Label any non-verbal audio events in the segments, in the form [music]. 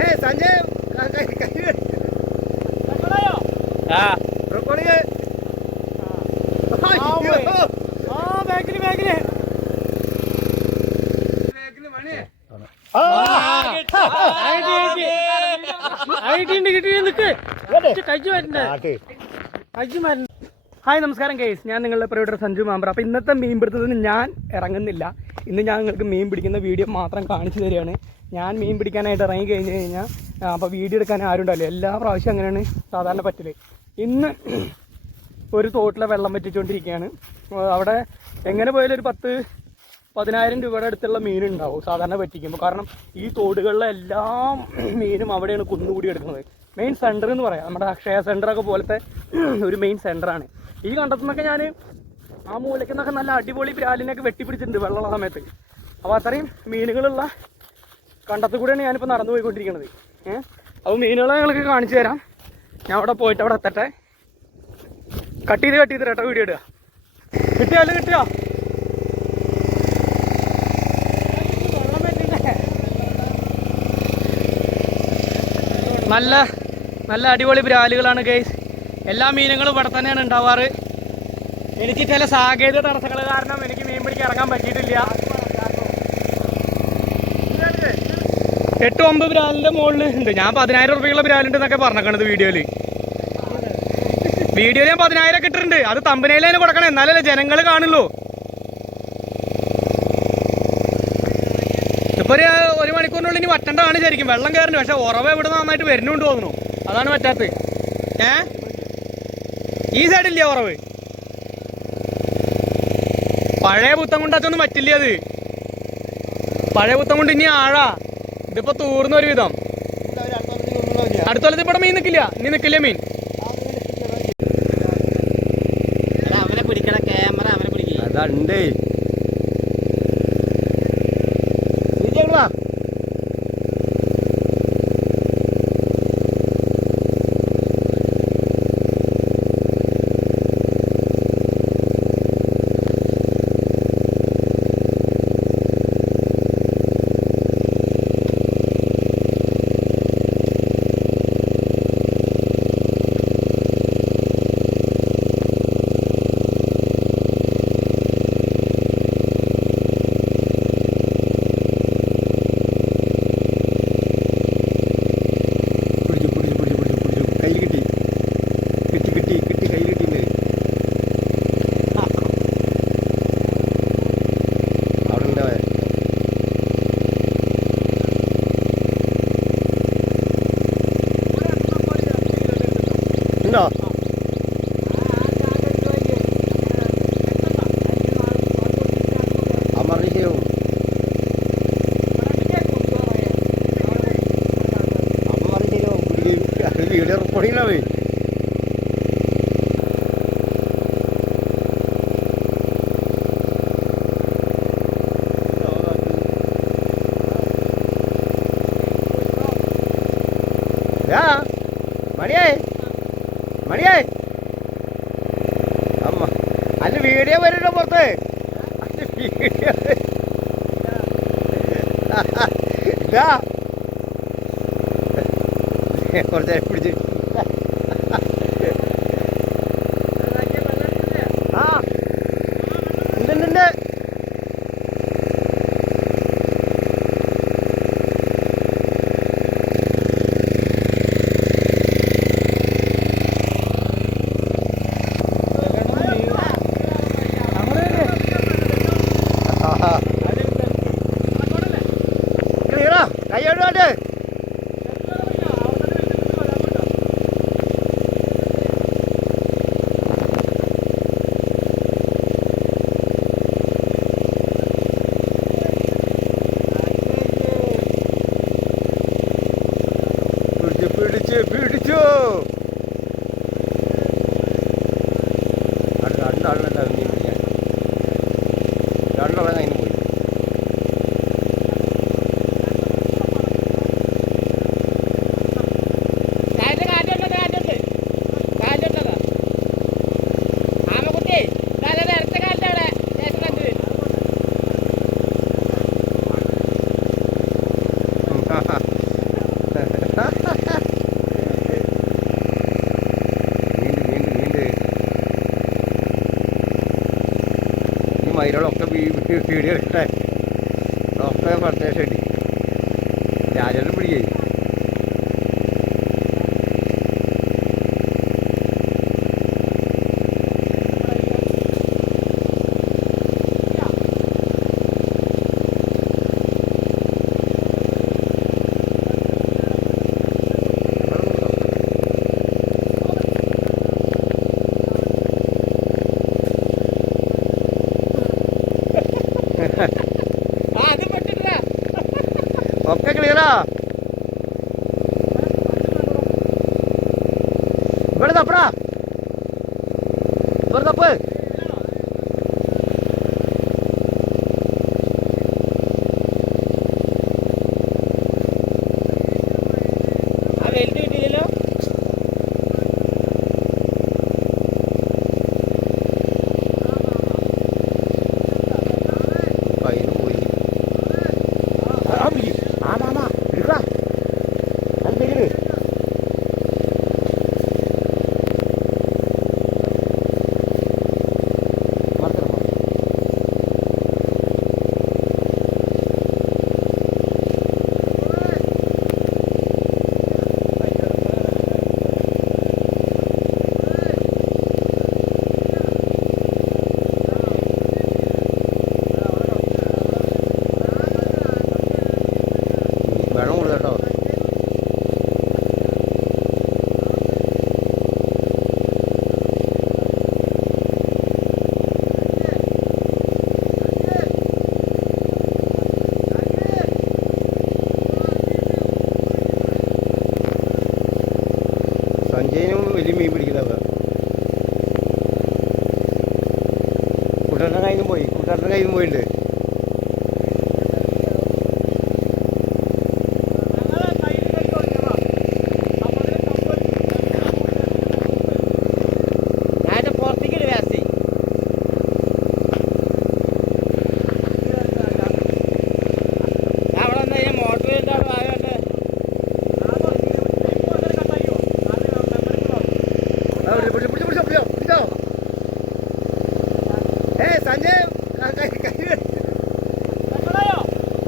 ഏ സഞ്ജയ് ആ ഹായ് നമസ്കാരം കേസ് ഞാൻ നിങ്ങളുടെ പ്രിയോട്ടർ സഞ്ജു മാമ്പർ അപ്പോൾ ഇന്നത്തെ മീൻ പിടുത്തത്തിന് ഞാൻ ഇറങ്ങുന്നില്ല. ഇന്ന് ഞാൻ നിങ്ങൾക്ക് മീൻ പിടിക്കുന്ന വീഡിയോ മാത്രം കാണിച്ചു തരികയാണ്. ഞാൻ മീൻ പിടിക്കാനായിട്ട് ഇറങ്ങി കഴിഞ്ഞ് കഴിഞ്ഞാൽ അപ്പോൾ വീഡിയോ എടുക്കാൻ ആരും ഉണ്ടാവില്ല. എല്ലാ പ്രാവശ്യം അങ്ങനെയാണ് സാധാരണ പറ്റൽ. ഇന്ന് ഒരു തോട്ടിലെ വെള്ളം വറ്റിച്ചുകൊണ്ടിരിക്കുകയാണ് അവിടെ എങ്ങനെ പോയാലും ഒരു പത്ത് പതിനായിരം രൂപയുടെ അടുത്തുള്ള മീനുണ്ടാവും സാധാരണ പറ്റിക്കുമ്പോൾ കാരണം ഈ തോടുകളിലെ എല്ലാ മീനും അവിടെയാണ് കുന്നുകൂടി എടുക്കുന്നത്. മെയിൻ സെന്റർ എന്ന് പറയാം. നമ്മുടെ അക്ഷയ സെന്ററൊക്കെ പോലത്തെ ഒരു മെയിൻ സെന്ററാണ് ഈ കണ്ടത്തുനിന്നൊക്കെ ഞാൻ ആ മൂലയ്ക്ക് നിന്നൊക്കെ നല്ല അടിപൊളി പ്രാലിനെയൊക്കെ വെട്ടിപ്പിടിച്ചിട്ടുണ്ട് വെള്ളമുള്ള സമയത്ത്. അപ്പോൾ അത്രയും മീനുകളുള്ള കണ്ടത്തു കൂടെയാണ് ഞാനിപ്പോൾ നടന്നു പോയിക്കൊണ്ടിരിക്കുന്നത് ഏഹ് അപ്പോൾ മീനുകളെ ഞങ്ങൾക്ക് കാണിച്ചു തരാം. ഞാൻ അവിടെ പോയിട്ട് അവിടെ എത്തട്ടെ. കട്ട് ചെയ്ത് കട്ട് ചെയ്ത് കേട്ടോ വീഡിയോ ഇടുക. കിട്ടിയാലും കിട്ടിയോ? നല്ല നല്ല അടിപൊളി ബ്രാലുകളാണ് ഗൈസ് എല്ലാ മീനുകളും ഇവിടെ തന്നെയാണ് ഉണ്ടാവാറ്. എനിക്ക് ചില സാങ്കേതിക തടസ്സങ്ങൾ കാരണം എനിക്ക് മീൻ പിടിക്കാൻ ഇറങ്ങാൻ പറ്റിയിട്ടില്ല. എട്ട് ഒമ്പത് ബ്രാലിന്റെ മുകളിൽ ഉണ്ട് ഞാൻ പതിനായിരം റുപ്യയുള്ള ബ്രാലുണ്ട് എന്നൊക്കെ പറഞ്ഞേക്കണത് വീഡിയോയിൽ. വീഡിയോയിൽ ഞാൻ പതിനായിരം ഒക്കെ ഇട്ടിട്ടുണ്ട്. അത് തമ്പനയിലെ കൊടുക്കണം. എന്നാലല്ലേ ജനങ്ങൾ കാണുള്ളൂ. ഇപ്പൊ ഒരു ഒരു മണിക്കൂറിനുള്ളിൽ ഇനി വറ്റേണ്ടതാണ് ശരിക്കും. വെള്ളം കയറുന്നു പക്ഷെ ഉറവ ഇവിടെ നന്നായിട്ട് വരുന്നുണ്ട് തോന്നുന്നു. അതാണ് പറ്റാത്തത് ഏ? ഈ സൈഡില്ലേ ഉറവ്? പഴയ പുത്തം കൊണ്ടാച്ചൊന്നും പറ്റില്ല അത്. പഴയ പുത്തം കൊണ്ട് ഇനി ആഴാ. ഇതിപ്പോ തൂർന്ന ഒരു വിധം അടുത്ത കൊല്ലത്ത് ഇവിടെ മീൻ നിക്കില്ല. നീ നിക്കില്ല മീൻ? അവനെ പിടിക്കണ ക്യാമറ അവനെ പിടിക്കുക അതുണ്ട് ഉണ്ടോ അമർന്ന് ശരിയാവും അമർന്ന് ശരിയാവും പിടിക്കും മണിയായി അമ്മ അല്ല വീഡിയോ വരുന്നുണ്ടോ പുറത്ത്? അല്ല വീഡിയോ [laughs] കുറച്ച് പിടിച്ച് Ayun, ayun, ayun. മയിലുകളൊക്കെ വീഡിയോ എടുക്കട്ടെ ഡോക്ടറെ പ്രത്യേകിച്ച് രാജനും പിടിക്കുകയും வருதா போய் കൈയും പോയിട്ടുണ്ട്.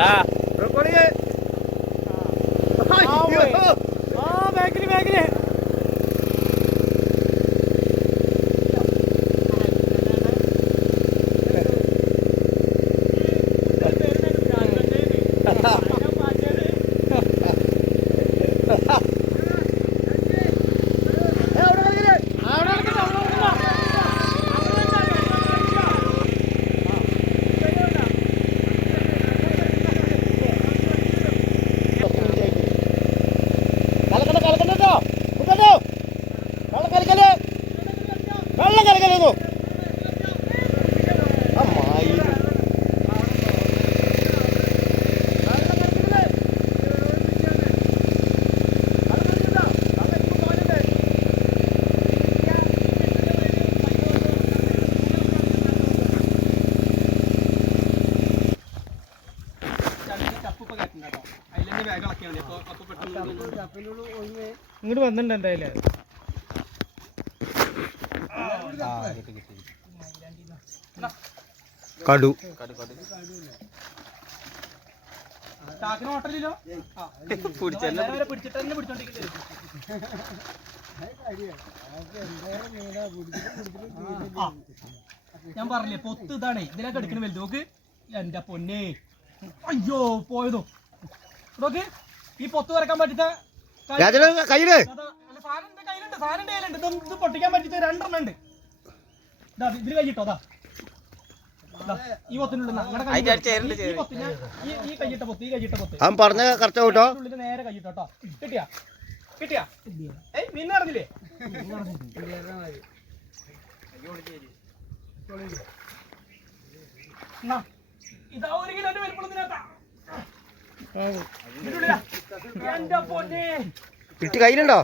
さ。ഇങ്ങോട്ട് വന്നിട്ടുണ്ട് എന്തായാലും. കടു. ഞാൻ പറഞ്ഞില്ലേ പൊത്ത് ഇതാണേ. ഇതിനൊക്കെ എടുക്കണ വലുത്. നോക്ക്. എന്റെ പൊന്നേ. അയ്യോ പോയതോ. നോക്ക്. ഈ പൊത്ത് വരക്കാൻ പറ്റത്തെ രാജന കയ്യിൽ. പൊട്ടിക്കാൻ അവൻ പറഞ്ഞ കറക്റ്റ് കേട്ടോ. നേരെ കൈയിട്ടോ കിട്ടിയാ? കിട്ടിയാ? മീൻ അറിഞ്ഞില്ലേ? ഇതാ ഒരു കിലോന്റെ വലിപ്പുള്ളതിനകത്താ. കിട്ടി കയ്യിലുണ്ടോ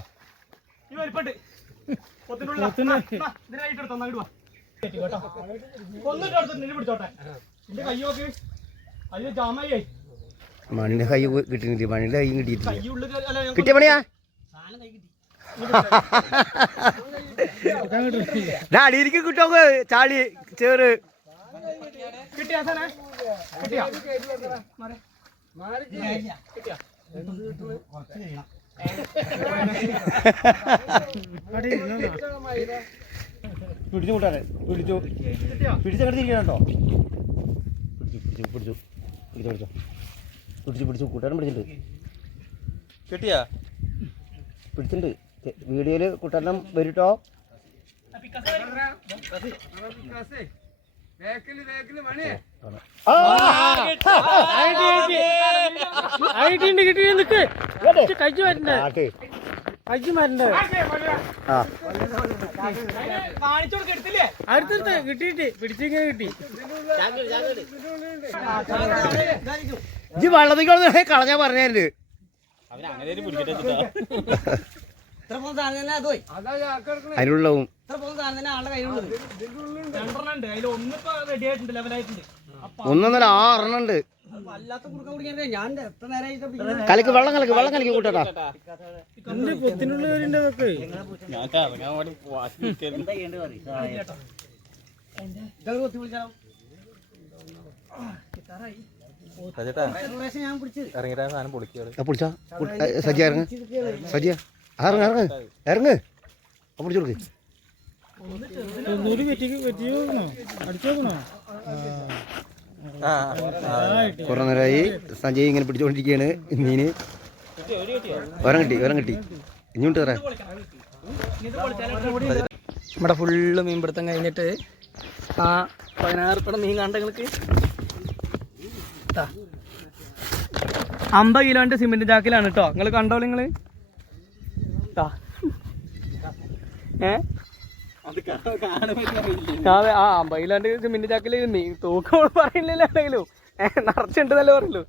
മണിന്റെ കൈ കിട്ടുന്നില്ല മണിന്റെ കൈ കിട്ടിയിട്ടില്ല? കിട്ടിയ പണിയാ? അടിയിരിക്കും കിട്ടോ ചാളി ചേറ്. കിട്ടിയാ? കിട്ടിയാ? പിടിച്ചു കൂട്ടാരെ പിടിച്ചു. പിടിച്ചങ്ങോട്ട് തിരിക്കണോ പിടിച്ചു പിടിച്ചു പിടിച്ചു. പിടിച്ചു പിടിച്ചു. പിടിച്ചു പിടിച്ചു. കൂട്ടാനും പിടിച്ചിട്ടുണ്ട്. കിട്ടിയാ? പിടിച്ചിട്ടുണ്ട്. വീഡിയോയിൽ കൂട്ടാനം വരൂട്ടോ. ഐട്ടുണ്ട് കിട്ടി നിക്ക്. കജ്ജു വരണ്ടേ കജ്ജു വരണ്ടേ ആ അടുത്തെടുത്ത് കിട്ടിയിട്ട് പിടിച്ചിങ്ങനെ കിട്ടി. ഇജ്ജ് വെള്ളത്തിക്കൊന്ന് കളഞ്ഞാ പറഞ്ഞാൽ. അവന് ആറെണ്ണുണ്ട്. അതിനുള്ളവും രണ്ടെണ്ണം ഉണ്ട് അതിൽ ഒന്നിപ്പോ റെഡി ആയിട്ടുണ്ട് ലെവലായിട്ടുണ്ട് ഒന്നൊന്നല്ല എണ്ണം ഉണ്ട്. കലക്ക് വെള്ളം കലക്ക് വെള്ളം കലക്കി കൂട്ടാട്ടാ. ഞാൻ പൊളിക്കുക പിടിച്ചാ സജ്ജ ഇറങ്ങ്. ഇറങ്ങ് ഇറങ്ങ്. ഇറങ്ങ്. ആ വെറ്റിക്ക് വെറ്റി നോക്കണോ അടിച്ചു നോക്കണോ കുറെ നേരമായി സഞ്ജയ് ഇങ്ങനെ പിടിച്ചുകൊണ്ടിരിക്കുകയാണ്. മീന്. ഒരം കിട്ടി ഒരം കിട്ടി. ഇനിയുണ്ട് പറയാം നമ്മുടെ ഫുള്ള് മീൻപിടുത്തം കഴിഞ്ഞിട്ട് ആ പതിനാറ് പടം മീൻ കണ്ട നിങ്ങൾക്ക്. അമ്പത് കിലോന്റെ സിമെന്റ് ചാക്കിലാണ് കേട്ടോ നിങ്ങൾ കണ്ടോ നിങ്ങൾ? ട്ടാ. ഏ? ആ അമ്പയിലാണ്ട് സിമെന്റ് ചാക്കിൽ മീൻ തൂക്കം പറയുന്നില്ല എന്തെങ്കിലും ഏ നിറച്ചുണ്ട് നല്ല പറയുള്ളൂ